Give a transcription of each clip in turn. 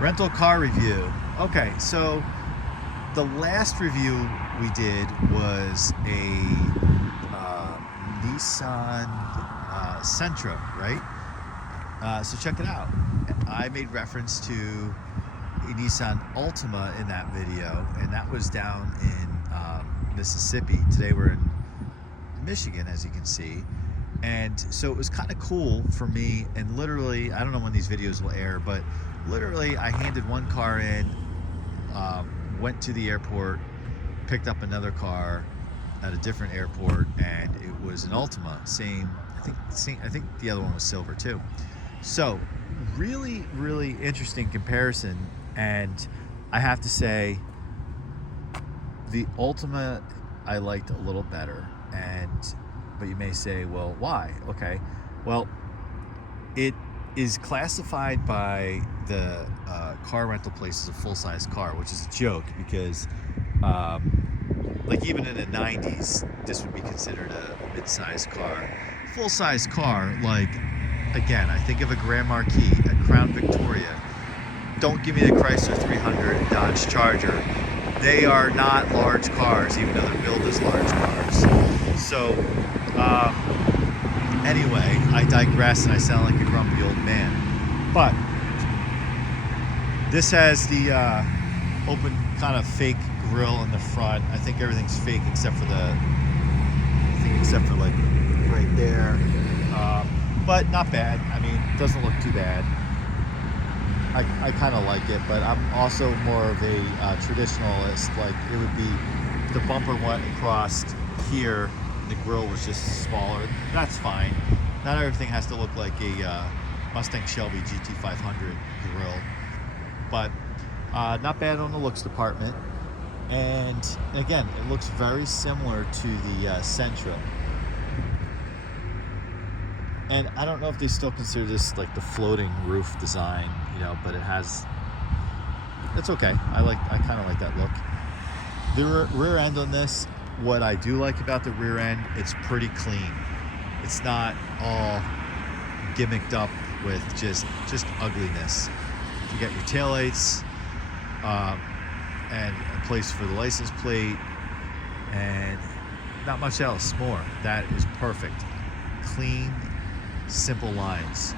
Rental car review. Okay, so the last review we did was a Nissan Sentra, right? So check it out. I made reference to a Nissan Altima in that video, and that was down in Mississippi. Today we're in Michigan, as you can see. And so it was kind of cool for me, and literally, I don't know when these videos will air, but literally I handed one car in, went to the airport, picked up another car at a different airport, and it was an Altima. I think the other one was silver too. So really interesting comparison, and I have to say the Altima I liked a little better. But you may say, well, why? Okay, well, it is classified by the car rental place as a full-size car, which is a joke because like even in the 90s this would be considered a mid-size car. Full-size car, like, again, I think of a Grand Marquis, a Crown Victoria. Don't give me the Chrysler 300 Dodge Charger. They are not large cars, even though they're billed as large cars. So anyway, I digress and I sound like a grumpy old man. But this has the open kind of fake grille in the front. I think everything's fake except for like right there. But not bad. I mean, it doesn't look too bad. I kind of like it, but I'm also more of a traditionalist. Like, it would be, the bumper went across here, the grille was just smaller. That's fine. Not everything has to look like a Mustang Shelby GT500 grille, but not bad on the looks department. And again, it looks very similar to the Sentra. And I don't know if they still consider this like the floating roof design, you know, but it's okay. I kind of like that look. The rear end on this, what I do like about the rear end, it's pretty clean. It's not all gimmicked up with just ugliness. You got your taillights and a place for the license plate, and not much else more. That is perfect. Clean, simple lines.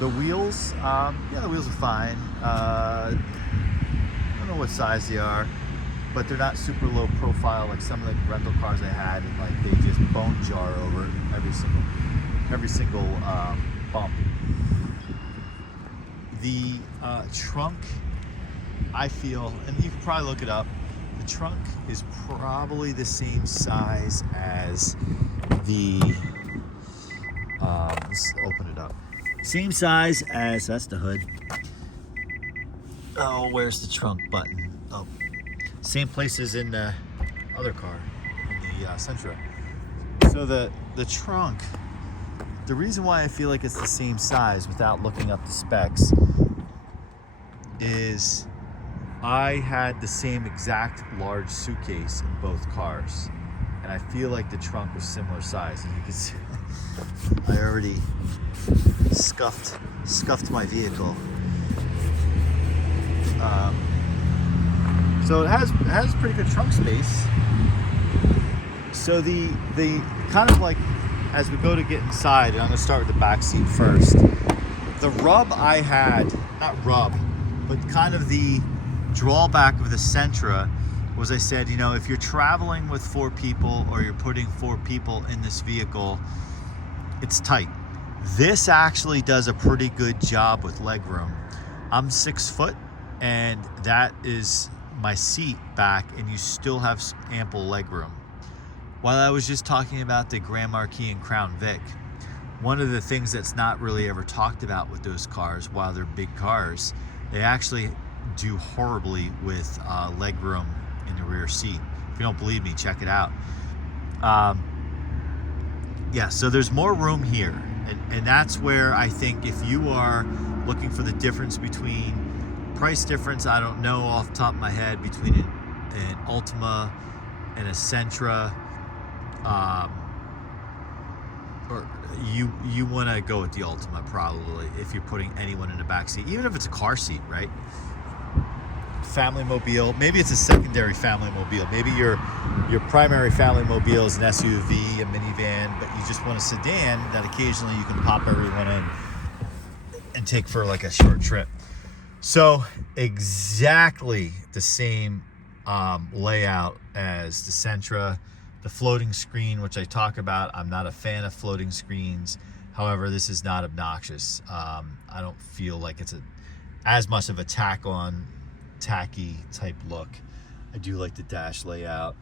The wheels, the wheels are fine. I don't know what size they are, but they're not super low profile like some of the rental cars I had, and like they just bone jar over every single bump. The trunk, I feel, and you can probably look it up, the trunk is probably the same size as the let's open it up. Same size as, that's the hood. Oh, where's the trunk button? Oh, same place as in the other car, in the Sentra. So the trunk, the reason why I feel like it's the same size without looking up the specs is I had the same exact large suitcase in both cars, and I feel like the trunk was similar size. And you can see I already scuffed my vehicle. So it has pretty good trunk space. So the kind of like, as we go to get inside, and I'm gonna start with the back seat first. The rub I had, not rub, but kind of the drawback of the Sentra was, I said, you know, if you're traveling with 4 people or you're putting 4 people in this vehicle, it's tight. This actually does a pretty good job with legroom. I'm 6 foot, and that is my seat back, and you still have ample legroom. While I was just talking about the Grand Marquis and Crown Vic, one of the things that's not really ever talked about with those cars, while they're big cars, they actually do horribly with legroom in the rear seat. If you don't believe me, check it out. Yeah, so there's more room here, and that's where I think if you are looking for the difference between price difference, I don't know off the top of my head, between an Altima and a Sentra. or you want to go with the Altima probably if you're putting anyone in the back seat, even if it's a car seat, right? Family mobile, maybe it's a secondary family mobile. Maybe your primary family mobile is an SUV, a minivan, but you just want a sedan that occasionally you can pop everyone in and take for like a short trip. So exactly the same layout as the Sentra. The floating screen, which I talk about, I'm not a fan of floating screens. However, this is not obnoxious. I don't feel like it's as much of a tacky type look. I do like the dash layout.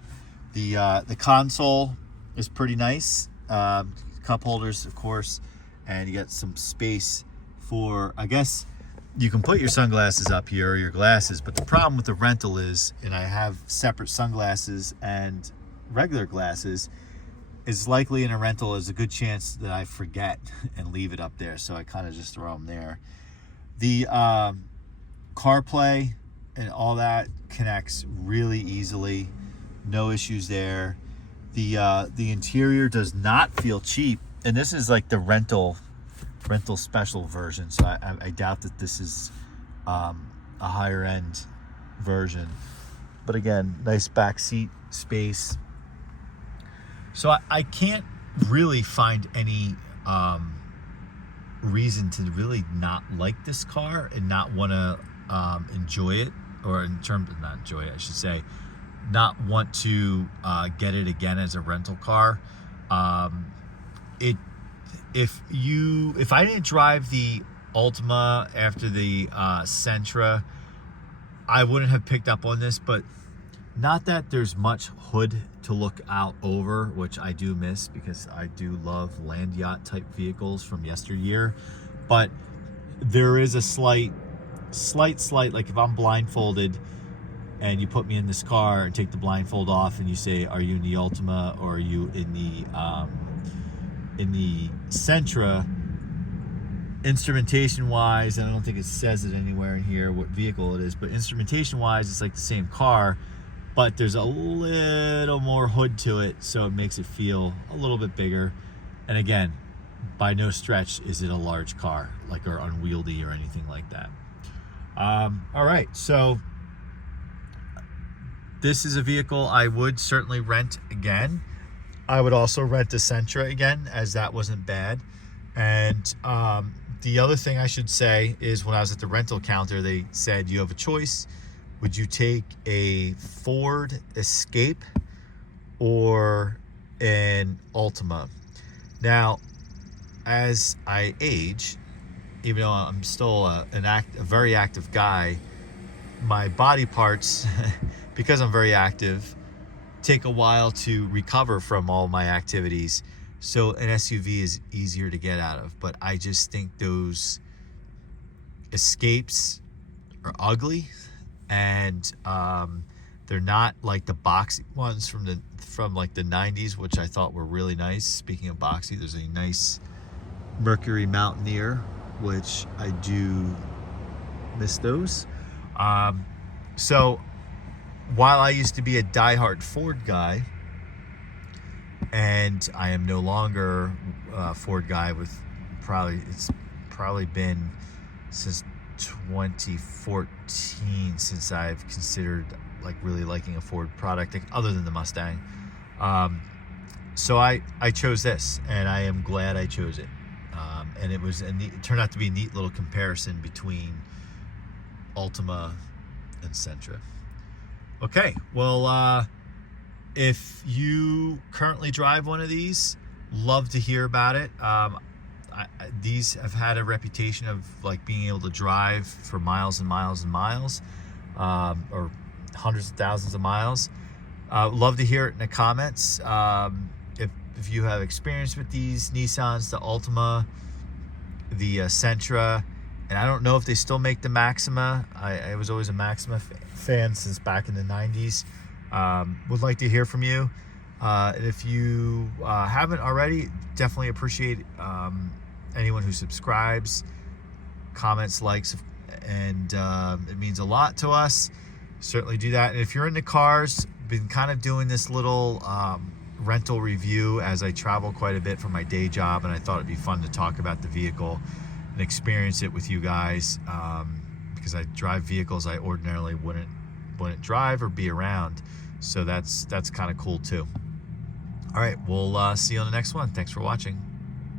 The console is pretty nice. Cup holders, of course, and you got some space for, I guess you can put your sunglasses up here or your glasses, but the problem with the rental is, and I have separate sunglasses and regular glasses, is likely in a rental there's a good chance that I forget and leave it up there, so I kind of just throw them there. The CarPlay and all that connects really easily, no issues there. The interior does not feel cheap, and this is like the rental special version, so I doubt that this is a higher end version. But again, nice back seat space. So I can't really find any reason to really not like this car and not want to enjoy it, or in terms of not enjoy it, I should say, not want to get it again as a rental car. If I didn't drive the Altima after the Sentra, I wouldn't have picked up on this, but not that there's much hood to look out over, which I do miss because I do love land yacht type vehicles from yesteryear. But there is a slight, like if I'm blindfolded and you put me in this car and take the blindfold off and you say, are you in the Altima or are you in the Sentra, instrumentation wise, and I don't think it says it anywhere in here what vehicle it is, but instrumentation wise it's like the same car, but there's a little more hood to it, so it makes it feel a little bit bigger. And again, by no stretch is it a large car, like, or unwieldy or anything like that. All right, so this is a vehicle I would certainly rent again. I would also rent the Sentra again, as that wasn't bad. And the other thing I should say is, when I was at the rental counter, they said you have a choice. Would you take a Ford Escape or an Altima? Now, as I age, even though I'm still a very active guy, my body parts, because I'm very active, take a while to recover from all my activities. So an SUV is easier to get out of, but I just think those Escapes are ugly, and they're not like the boxy ones from like the 90s, which I thought were really nice. Speaking of boxy, there's a nice Mercury Mountaineer, which I do miss those. So while I used to be a diehard Ford guy, and I am no longer a Ford guy, it's probably been since 2014 since I've considered like really liking a Ford product, other than the Mustang. So I chose this, and I am glad I chose it. And it turned out to be a neat little comparison between Altima and Sentra. Okay, well, if you currently drive one of these, love to hear about it. These have had a reputation of like being able to drive for miles and miles and miles, or hundreds of thousands of miles. Love to hear it in the comments. If you have experience with these Nissans, the Altima, the Sentra, and I don't know if they still make the Maxima. I was always a Maxima fan since back in the 90s. Would like to hear from you. And if you haven't already, definitely appreciate anyone who subscribes, comments, likes, and it means a lot to us. Certainly do that. And if you're into cars, been kind of doing this little rental review as I travel quite a bit for my day job, and I thought it'd be fun to talk about the vehicle and experience it with you guys, because I drive vehicles I ordinarily wouldn't drive or be around. So that's kind of cool too. All right, we'll see you on the next one. Thanks for watching.